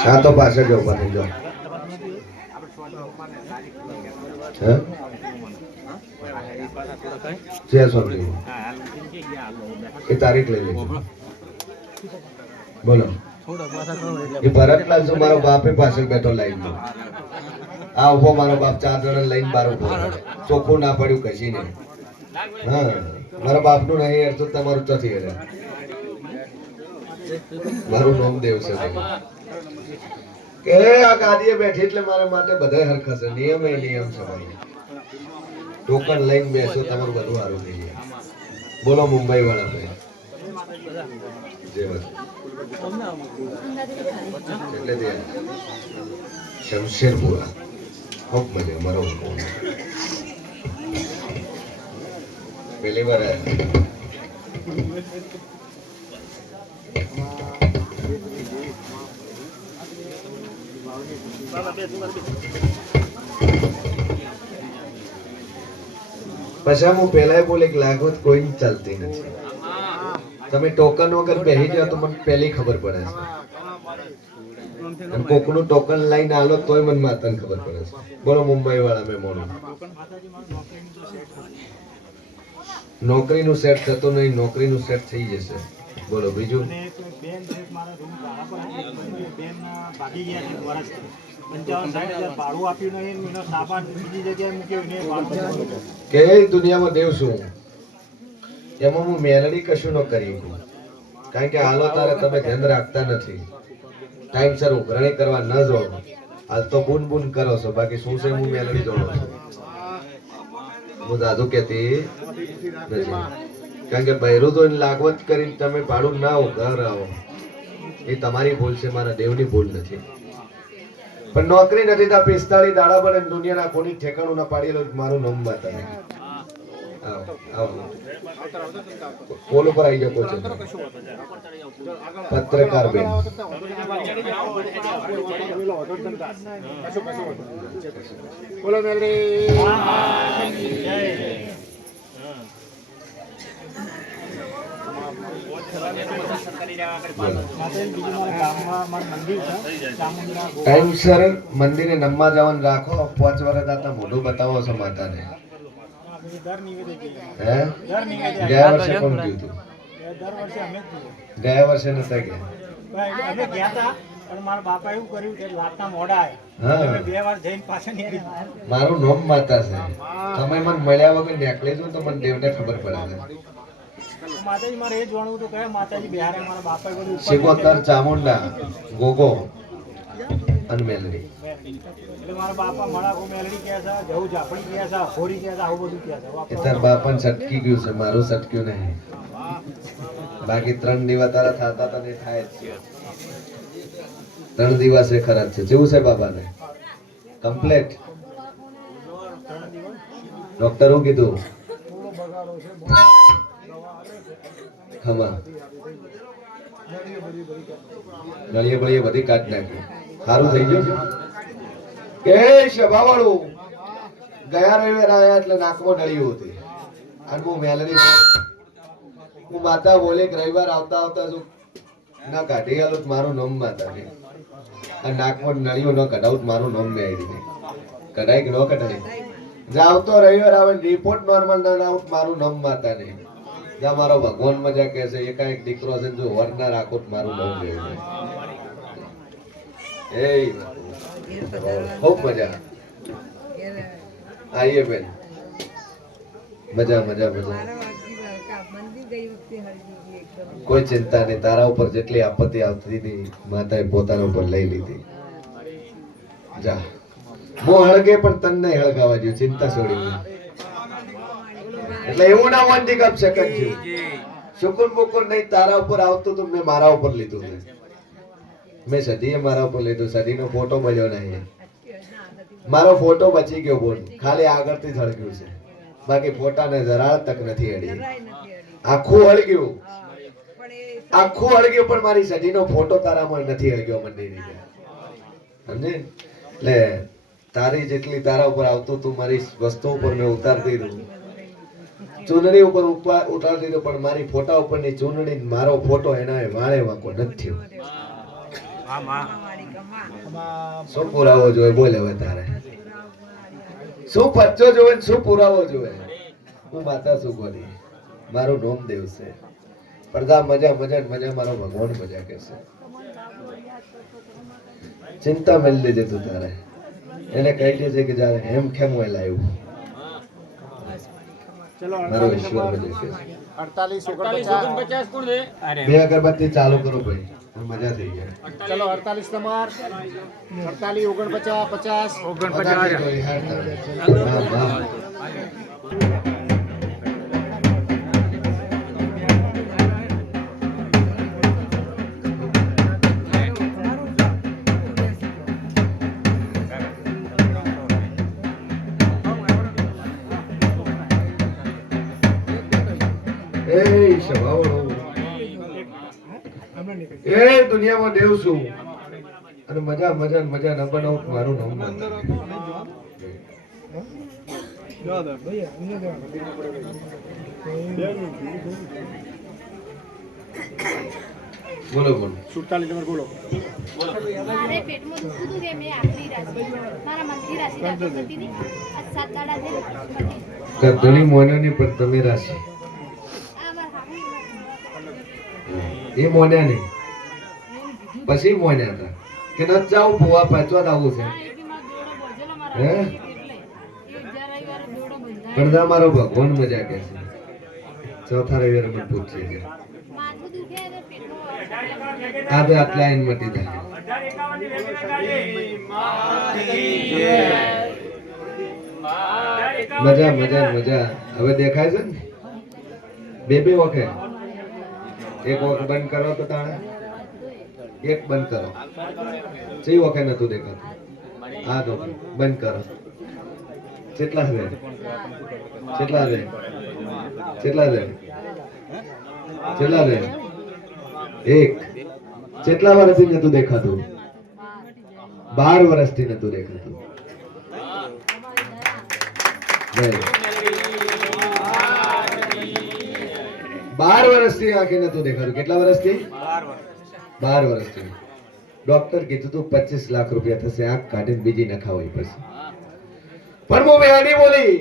हाँ तो पास जो बनी जो हैं क्या समझी ये तारीख ले लीजिए बोलो ये भरतलाल जो मारो बाप है पास बैठो लाइन में आ उभो मारो बाप 4 जण लाइन बार उभो ચોખ્ખું ના પડ્યું કશી નહીં હા મારા બાપનું નહીં અર્થ તમારું ચોથી હેરે મારું નામ દેવ છે કે આ ગાદીએ બેઠી એટલે મારા માટે બધાય હરખા છે નિયમ એ નિયમ છે ભાઈ ટોકન લઈને બેસો તમારું બધું સારું થઈ જાય બોલો મુંબઈ વાળા ભાઈ જય વાત એટલે દે શમશેરપુરા ખૂબ મજા મારો पहली बार है पछा હું પહેલા બોલે કે લાગવત કોઈ ચાલતી નથી તમે ટોકન વગર બેહી જાવ તો મને પહેલી ખબર પડે છે કોકનું ટોકન લઈને આલો તોય મને માતાને ખબર પડે છે બોલો મુંબઈ વાળા મે મોણો નોકરીનું સેટ થતું નહીં નોકરીનું સેટ થઈ જશે બોલો બીજું કે દુનિયામાં દેવ છું એમાં હું મેલડી કશું ન કરી કારણ કે હાલો તારે તમે ધ્યાન રાખતા નથી ટાઈમસર ઉઘરાણી કરવા ન જો હાલ તો બૂન બૂન કરો છો બાકી શું છે હું મેલડી જોડો છું હું દાદુ કેતી કારણ કે બૈરું તો લાગવત કરીને તમે ભાડું ના આવો ઘર આવો એ તમારી ભૂલ છે મારા દેવની ભૂલ નથી પણ નોકરી નથી તો 45 દાડા પર દુનિયાના કોની ઠેકાણું ના પાડેલો મારું નામ બતાવે આવો આવો કોલ ઉપર આવી જાવ કોચ પત્રકાર બેન બોલો મેલડી ટાઈમસર મંદિરે નમવા જવાનું રાખો 5 વર્ષ દાતા મોઢું બતાવો છો માતાને હે ગયા વર્ષે કોણ કીધું તું ગયા વર્ષે નતા ગયા અમે ગયા હતા પણ મારા બાપા એવું કર્યું કે વાતના મોડા આયા અમે 2 વાર જઈને પાછા નીકળી મારું નામ માતા છે તમે મને મળ્યા વગર નીકળી જો તો મને દેવને ખબર પડે માતાજી મારે એ જાણવું તો કયા માતાજી બિહારે મારા બાપા બધું શિકોતર ચામુંડા ગોગો અને મેલડી એટલે મારા બાપા મળા કો મેલડી કહે છે જવું જાપડી કહે છે હોરી કહે છે આવું બધું કહે છે એ તાર બાપાને સટકી ગયું છે મારું સટક્યું નહીં બાકી 3 દિવસ તારા થાતા તને થાય જ છે 3 દિવસ એ ખરાબ છે જેવું છે બાબાને કમ્પ્લીટ ડોક્ટર હું કીધું ખમા નળીએ બળીએ બધી કાઢ નાખી સારું થઈ ગયું કે સભાવાળું ગયા રવિવારે આયા એટલે નાકમાં નળીઓ હતી અને હું મેલડી હું માતા બોલે કે રવિવાર આવતા આવતા જો ના કાઢી આલું મારું નામ માતા ને આ નાકમાં નળીઓ ન કઢાવું મારું નામ મેળવી નહીં કઢાય કે ન કઢાય જાવ તો રવિવાર આવે રિપોર્ટ નોર્મલ ના આવું મારું નામ માતા ને જા મારો ભગવાન મજા કહે છે એકાએક દીકરો છે જો વર ના રાખો મારું નામ લેવું એ ખૂબ મજા આઈએ બેન મજા મજા મજા કોઈ ચિંતા નહીં તારા ઉપર જેટલી આપત્તિ આવતી હતી માતાએ પોતાના ઉપર લઈ લીધી જા હું હળગે પણ તન નહીં હળગાવા દઉં ચિંતા છોડી એટલે એવું ના મનથી ગપ શકત છું શુકુર બુકુર નહીં તારા ઉપર આવતું તો મેં મારા ઉપર લીધું મેં સદીએ મારા ઉપર લીધું સદીનો ફોટો મળ્યો નહીં મારો ફોટો બચી ગયો બોલ ખાલી આગળથી જ હળગ્યું છે બાકી ફોટાને જરા તક નથી અડી આખું હળગ્યું પણ મારી સદીનો ફોટો તારામાં નથી હળગ્યો મંદિર સમજે એટલે તારી જેટલી તારા ઉપર આવતું તું મારી વસ્તુ ઉપર મેં ઉતારતી દીધું ચૂનડી ઉપર ઉતારી દીધું પણ મારી ફોટા ઉપરની ચૂનડી મારો ફોટો એના વાળે વાંકો નથી શું પુરાવો જોઈએ બોલ હવે તારે શું પચ્ચો જોવે ને શું પુરાવો જોવે હું માતા શું બોલી મારું નોમ દેવ છે પડદા મજા મજા મજા મારો ભગવાન મજા કરશે ચિંતા મેળ લેજે તું તારે એને કહી દેજે કે જારે હેમ ખેમ હોય લાવ્યું મારો ઈશ્વર મજા કરશે 48 49 કોણ દે બે અગરબત્તી ચાલુ કરો ભાઈ મજા થઈ જાય ચલો 48 તમાર 48 એ દુનિયામાં દેવ છું અને મજા મજા મજા ન બનાવું મારું નામ બોલો બોલો 47 નંબર બોલો મારે પેટમાં દુખતું હતું કે મેં આખરી રાશિ મારા મંત્રી રાશિ રાખી હતી આ 7 દાડા દે ઘણી મોન્યાની પણ તમે રાશિ આ મારા એ મોન્યા નહીં પછી મોન્યા હતા કે ન જાવ ભૂવા પાછવા આવું છે હે પણ મારો ભગવાન મજા કે છે ચોથા રવિવારે મને પૂછે છે માથું દુખે તો પેટમાં આ બે આટલા એન મટી થાય મજા મજા મજા હવે દેખાય છે ને બે વખત એક વખત બંધ કરો તો તાણે એક બંધ કરો સહી વખત નતું દેખાતું આ તો બંધ કરો કેટલા છે કેટલા છે કેટલા છે કેટલા છે એક કેટલા વર્ષથી નતું દેખાતું 12 વર્ષથી નતું દેખાતું 12 વર્ષથી આંખે નતું દેખાતું કેટલા વર્ષથી 12 વર્ષથી ડોક્ટર કીધું તું 25 લાખ રૂપિયા થશે આંખ કાઢીને બીજી નખાવી પછી પણ હું વેડી બોલી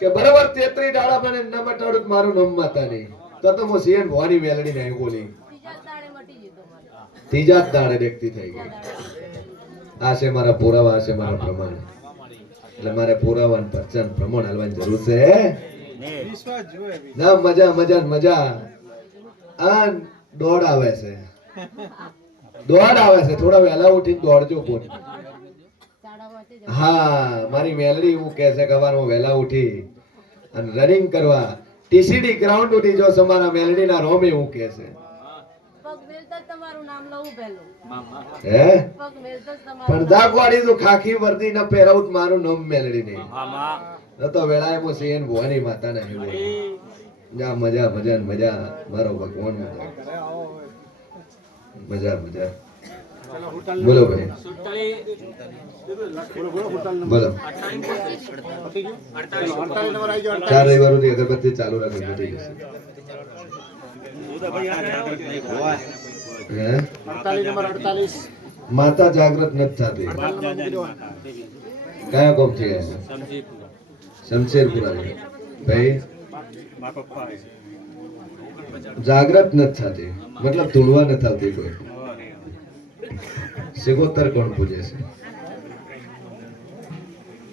કે બરાબર 33 ડાળા મને ન બટાડું મારું નામ માતા નહીં તો હું સીએન ભવાની વેલડી નહીં બોલી ત્રીજા દાડે દેખતી થઈ ગઈ આ છે મારા પુરાવા આ છે મારા પ્રમાણ એટલે મારે પુરાવા અને પરચન પ્રમાણ હાલવાની જરૂર છે ના મજા મજા મજા આ દોડ આવે છે થોડા વહેલા ઉઠીને દોડજો કોણ હા મારી મેલડી એવું કહે છે કે સવારમાં વહેલા ઉઠી અને રનિંગ કરવા ટીસીડી ગ્રાઉન્ડ ઉઠી જો તમારા મેલડી ના રોમ એવું કહે છે હે પડદા કોડી તો ખાખી વર્દી ન પહેરાવું મારું નામ મેલડી નહીં તો વેળાએ મો સેન ભવાની માતા ને એવું જા મજા મજા મજા મારો ભગવાન મજા મજા બોલો ભાઈ બોલો 4 રવિવાર સુધી અગરબત્તી ચાલુ રાખી બધી જશે 48 માતા જાગૃત નથી થતી કયા કોમ થી શમશેરપુરા ભાઈ જાગૃત નથી થતી મતલબ ધૂળવા નથી આવતી કોઈ સિગોતર કોણ પૂજે છે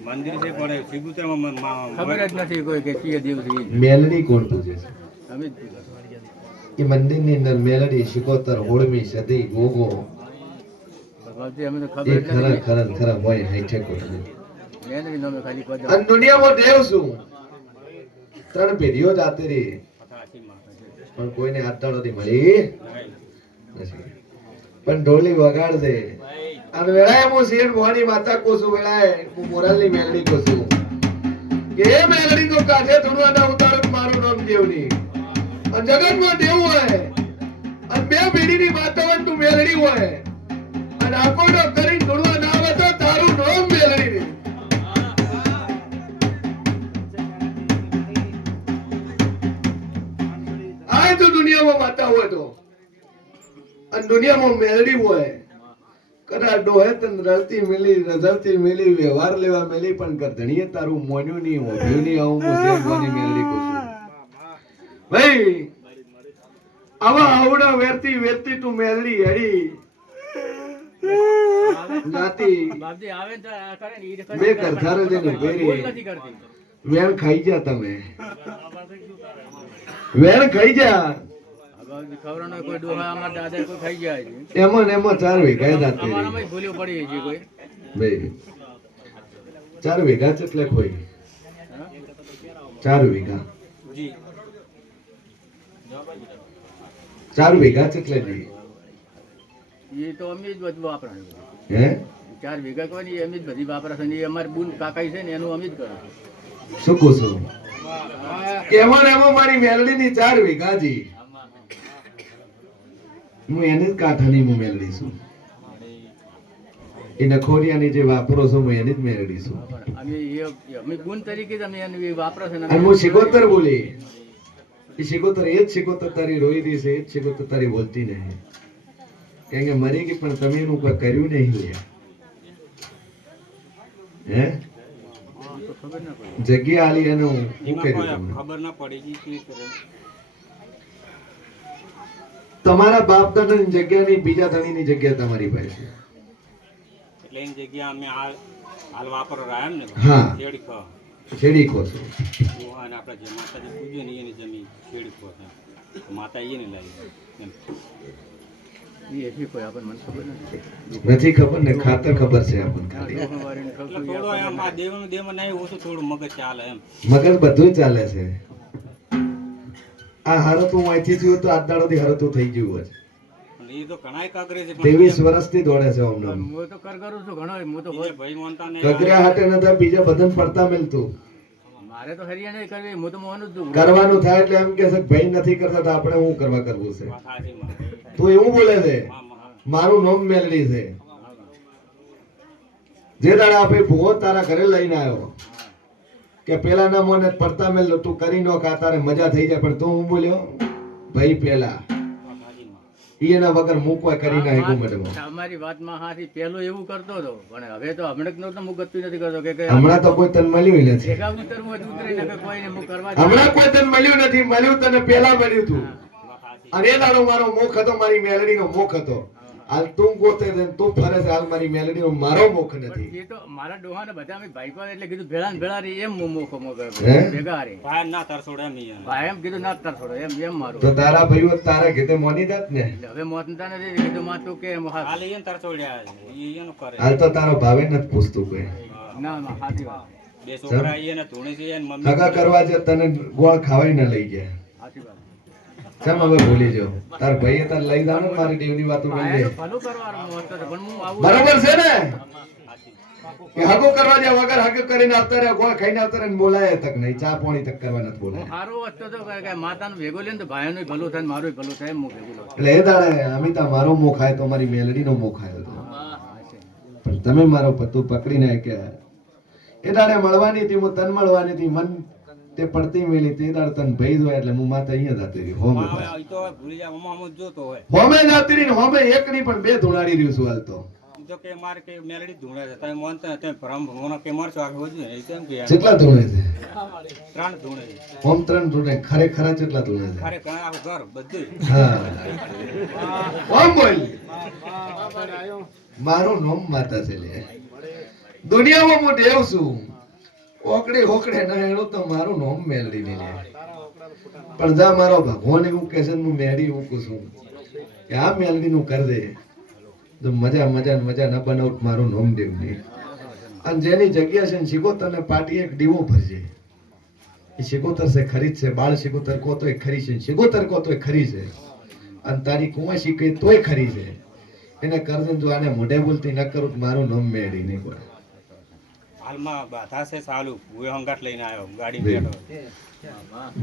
મંદિર છે પણ સિગોતરમાં ખબર જ નથી કોઈ કે કયો દેવ છે મેલડી કોણ પૂજે છે એ મંદિરની અંદર મેલડી સિગોતર હોળમી સદી ગોગો એ ખરા ખરા ખરા હોય હેઠે કોઈ અને દુનિયામાં દેવ છું 3 પેઢીઓ જાતી રહી પણ કોઈને આટાળોથી મળી નથી પણ ઢોલી વગાડશે અને વેળાએ હું શેર ભવાની માતા કોસું વેળાએ હું મોરાલની મેલડી કોસું કે એ મેલડી તો કાઢે ધૂળવાના ઉતારત મારું નામ દેવની અને જગતમાં દેવ હોય અને 2 પેઢીની માતા હોય તું મેલડી હોય અને આકોડો કરી ધૂળવા ના આવે તો તારું નામ મેલડી નહીં આ તો દુનિયામાં માતા હોય તો અને દુનિયામાં મેલડી હોય કરા ડોહે તન રળતી મિલી રઝળતી મિલી વ્યવહાર લેવા મેલી પણ કર ધણીએ તારું મોન્યું નહીં હોભ્યું નહીં આવું હું જે મોની મેલડી કહું છું ભાઈ આવા આવડા વેરતી વેરતી તું મેલડી હેડી નાતી બાપજી આવે તો આ કરે ને ઈ કરે. બે કરથારે જેને કોઈ ભેરી નથી કરતી. વેણ ખાઈ જા તમે વેણ ખાઈ જા આ બાપજી ખવડાવવાનો કોઈ ડોહા અમારા દાદા કોઈ ખાઈ જાય છે. એમાં ને એમાં 4 વીઘા જાતે અમારામાં ભૂલ્યો પડી છે કોઈ. ભાઈ 4 વીઘા એટલે કોઈ 4 વીઘા 4 વીઘા એટલે જી એ તો અમે જ બધું વાપરાય. હે 4 વીઘા કોઈ નહીં, અમે જ બધી વાપરા છે ને એ અમારી બુન કાકાઈ છે ને એનું અમે જ કરો છું. શું કહું છું એમાં ને એમાં મારી મેલડી ની 4 વીઘા જી હું એની જ કાંઠાની હું મેલડી છું એ નખોરિયાની જે વાપરો છો હું એની જ મેલડી છું અમે ગુણ તરીકે જ અમે એને વાપરા છે ને અને હું શિકોતર બોલી એ શિકોતર એ જ શિકોતર તારી રોઈ રહી છે એ જ શિકોતર તારી બોલતી નહીં કારણ કે મરી ગઈ પણ તમે એનું કોઈ કર્યું નહીં લ્યા હે તો ખબર ના પડે. જગ્યા આલી એનું શું કર્યું તમે ખબર ના પડી કે શું કરે. તમારા બાપ દાદાની જગ્યાની બીજા ધણીની જગ્યા તમારી પાસે એટલે એની જગ્યા અમે હાલ વાપરો રહ્યા ને હા. શેડી ખો છેડી ખો છો અને આપણે જે માતાજી પૂજ્યો ને એની જમીન શેડી ખો માતા એને લાવી એમ. એ એટલી કોઈ આપણને મને ખબર નથી ખબર ને ખાતર ખબર છે આપણને ખાલી નથી. થોડો એમ આ દેવનું દેવમાં નહીં ઓછું થોડું મગજ ચાલે એમ. મગજ બધું જ ચાલે છે આ હરતું અહીંથી થયું તો આજ દાડોથી હરતું થઈ ગયું હોય અને એ તો ઘણાય કાગરે છે 23 વર્ષથી દોડે છે હમણાં હું તો કર કરું છું ઘણો. હું તો ભાઈ માનતા નહીં. કગર્યા હાટે નતા બીજા બધાને પડતા મેલતું મારે તો હરિયાણા કરવી, હું તો મોનું જ છું. કરવાનું થાય એટલે એમ કે છે કે ભાઈ નથી કરતા તો આપણે શું કરવા કરવું છે વાત સાચી માં. તું એવું બોલે છે હા, હા. મારું નામ મેલડી છે જે દાડા આપણે ભૂવો તારા ઘરે લઈને આવ્યો કે પેલા ના મોને પડતા મેલ તું કરી નો કા તારે મજા થઈ જાય પણ તું હું બોલ્યો ભાઈ પેલા એના વગર મૂકવા કરી ના હેગું મેડમ તમારી વાતમાં હાથી પહેલો એવું કરતો હતો પણ હવે તો હમણાં તો હું ગતું નથી કરતો કે હમણાં તો કોઈ તને મળ્યું નથી ભેગા ઉતરવું હોય તો ઉતરે ને કે કોઈને હું કરવા હમણાં કોઈ તને મળ્યું નથી મળ્યું તને પેલા મળ્યું તું અને એ દાડો મારો મુખ હતો મારી મેલડી નો મુખ હતો હાલ તું ગોતે છે તું ફરે છે હાલ મારી મેલડી નો મારો મુખ નથી એ તો મારા ડોહા ને બધા અમે ભાઈ પાસે એટલે કીધું ભેળા ને ભેળા રે એમ હું મોકો મોકો હે? ભેગા રે ભાઈ ના તર છોડે એમ ભાઈ એમ કીધું ના તર છોડે એમ એમ મારું તો તારા ભાઈઓ તારા ઘેતે મોની જાત ને એટલે હવે મોતતા નથી કીધું માં તું કે હાલ એને તર છોડ્યા એનું કરે હાલ તો તારો ભાવે નથી પૂછતું કોઈ ના ના સાચી વાત બે છોકરા એને ધૂણી છે એને મમ્મી સગા કરવા છે તને ગોળ ખાવાય ના લઈ ગયા સાચી વાત ચમ હવે ભૂલી જાઓ તાર ભાઈએ તાર લઈ જાવ ને મારી દેવની વાતો ભાઈ કરી તો ભલું કરવાનું મોત તો પણ હું આવું બરાબર છે ને કે હગો કરવા જાય વગર હગ કરીને આવતા રહે ગોળ ખાઈને આવતા રહે ને બોલાય તક નહીં ચા પાણી તક કરવા નથી બોલાય સારું વસ્તુ તો કે માતાનું ભેગો લે ને તો ભાઈઓનું ભલું થાય ને મારું ભલું થાય એમ હું ભેગું લઉં. એટલે એ દાડે અમિતા મારો મોં ખાય તો મારી મેલડીનો મોં ખાયો હતો પણ તમે મારો પત્તું પકડીને કે એ દાડે મળવાની હતી હું તન મળવાની હતી મન તે પડતી મેલી તે દાડે તન ભઈ જોય એટલે હું માતા અહીંયા જતી રહી હોમે હા, ઈ તો ભૂલી જાય અમુક અમુક જોતો હોય હોમે જતી રહી ને હોમે એક નહીં પણ બે ધુણાડી રહ્યું છું હાલ તો ઈ તો કે મારે કે મેલડી ધૂણે છે તમે માનતા નથી, તમે ભ્રમ ભ્રમનો કે મારશો આગળ વધુ ને કેમ કે યાર કેટલા ધુણે છે 3 ધૂણે છે હોમ 3 ધુણે ખરેખર કેટલા ધુણે છે ખરેખર આખું ઘર બધું હા હોમ બોલ મારું નામ માતા છે લે દુનિયામાં હું દેવ છું ઓકડે હોકડે ના હેડો તો મારું નામ મેલડી ને લે પણ જા મારો ભગવાન એવું કહે છે ને હું મેળી હું કહું છું કે આ મેલડી નું કર દે તો મજા મજા મજા ન બનાવ મારું નામ દેવ નહીં અને જેની જગ્યા છે ને શિકોતર ને પાટી એક દીવો ભરજે એ શિકોતર છે ખરી જ છે બાળ શિકોતર કો તોય ખરી છે શિકોતર કો તોય ખરી છે અને તારી કુંવા શીખે તોય ખરી છે એને કરજે જો આને મોઢે બોલતી ન કરું તો મારું નામ મેળી નહીં કોઈ હાલમાં બાધા છે ચાલુ હું હંગાટ લઈને આવ્યો ગાડી બેઠો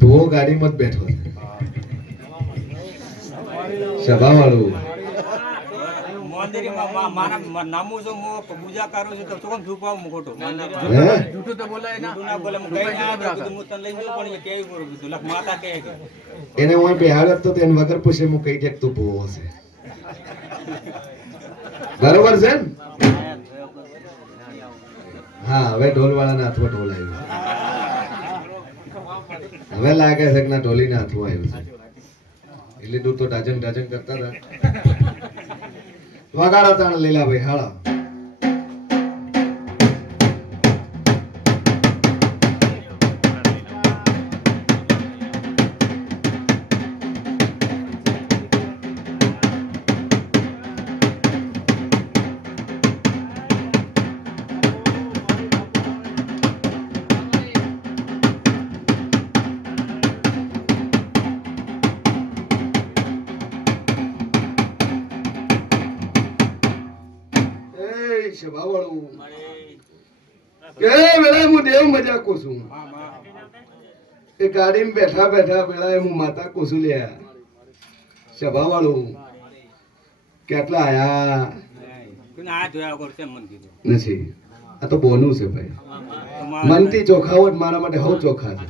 ધુઓ ગાડીમાં જ બેઠો છે સભા વાળું મંદિરમાં મારા નામું જો હું પૂજા કરું છું તો કોણ છુપાવું ખોટું હે? જૂઠું તો બોલાય ના બોલે હું કઈ ના કીધું હું તને લઈ જઉં પણ એ કેવી કરું કીધું લખ માતા કહે કે એને હું બેહાડત તો તેને વગર પૂછે હું કઈ દેખ તું ભૂવો છે બરોબર છે ને? હા હવે ઢોલ વાળાના હાથમાં ઢોલ આવ્યું છે. હવે લાગે છે કે ના ઢોલીના હાથમાં આવ્યું છે. એટલે દૂર તો ડાજન ડાજન કરતા હતા. વગાડો તાણ લીલાભાઈ હાળો. સભાવાળું કે વેળા હું દેવ મજા કોસું એ ગાડીમાં બેઠા બેઠા વેળા હું માતા કોસું લ્યા સભાવાળું કેટલા આયા નથી આ તો બોનું છે ભાઈ મનથી ચોખાવટ મારા માટે હવ ચોખા છે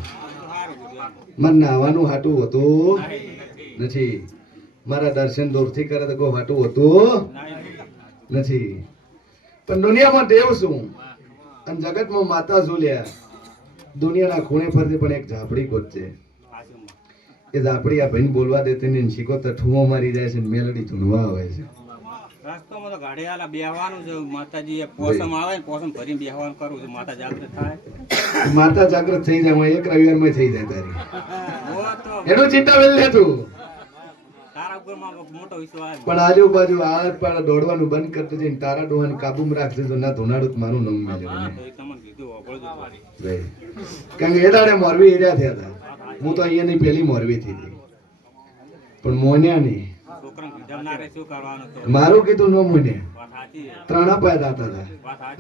મન નાવાનું હાટું હોતું નથી મારા દર્શન દૂરથી કરે તો કોઈ હાટું હોતું નથી પણ દુનિયામાં દેવ છું અને જગતમાં માતા છું લ્યા દુનિયાના ખૂણે ફરતી પણ એક ઝાપડી ગોતશે એ ઝાપડી આ ભાઈને બોલવા દેતી ને શીખો તો ઠુમો મારી જાય છે ને મેલડી ધૂનવા આવે છે રસ્તામાં તો ગાડીવાળા બેહવાનું છે માતાજી પોસમ આવે ને પોસમ ભરીને બેહવાનું કરવું છે માતા જાગૃત થાય માતા જાગૃત થઈ જાય એક રવિવારમાં થઈ જાય તારી એનું ચિંતા વેલ લે તું તારા ઉપર મોટો વિશ્વાસ પણ આજુબાજુ આળત પાડા દોડવાનું બંધ કરતી જઈને તારા ડોહાને કાબુમાં રાખજે તો ના ધોનાડું મારું નામ મેળવે તમને કીધું કારણ કે એ દાડે મોરબી એરિયા થયા હતા હું તો અહીંયાની પેલી મોરબી થી હતી પણ મોન્યા નહીં મારું કીધું ન મોન્યા ત્રણ પેદા હતા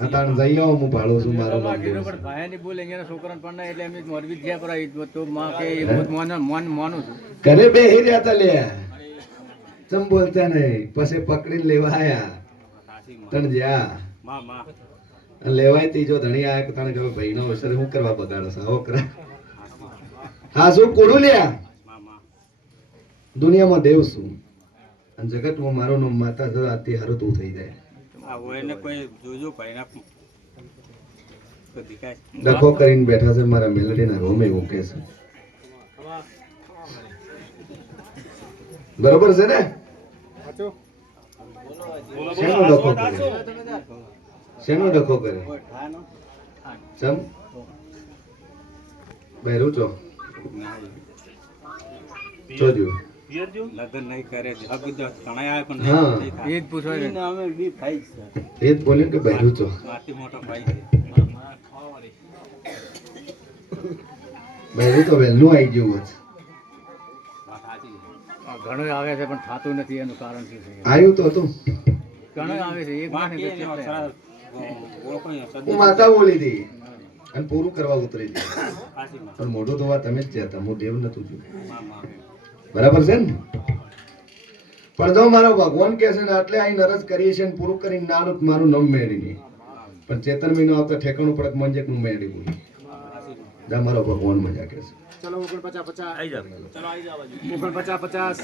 અતાણ જઈ આવો હું ભાડું છું મારો ઘરે બે હેર્યા હતા લે ચમ બોલતા નહીં પછી પકડીને લેવા આયા તણ જ્યા લેવાય ત્રીજો ધણી આયા કે તને ખબર ભાઈ નો અવસર શું કરવા બગાડો છે આવો કરા હા શું કોડું લ્યા દુનિયામાં દેવ છું અને જગતમાં મારું નામ માતા છે આથી હારું તું થઈ જાય ડખો કરીને બેઠા છે મારા મેલડીના રોમે એવું કે છે બરોબર છે ને શેનો ડખો કરે શેનો ડખો કરે ચમ ભાઈ રૂચો જોજો લગ્ન નહીં કરે તણાય પણ હા એ જ પૂછવાય અમે બી ભાઈ છે એ જ બોલ્યું કે ભાઈ રૂચો માથી મોટો ભાઈ છે ભાઈ તો વહેલું આવી ગયું હોત ઘણો આવે છે પણ થતું નથી એનું કારણ શું છે આવ્યું તો હતું ઘણો આવે છે એક હું માતા બોલી હતી અને પૂરું કરવા ઉતરી હતી પણ મોઢું ધોવા તમે જ ત્યાં હતા હું દેવ નતું જોયું બરાબર છે ને પણ જો મારો ભગવાન કે છે ને એટલે અહીં નરસ કરીએ છે ને પૂરું કરીને નાનું મારું નામ મેળવી નહીં પણ ચેતન મહિનો આવતા ઠેકાણું પડે મંજક નું મેળવી બોલી મારો ભગવાન મજા કે છે ચલો 49 50 આવી જાવ ચલો આવી જાવ 49 50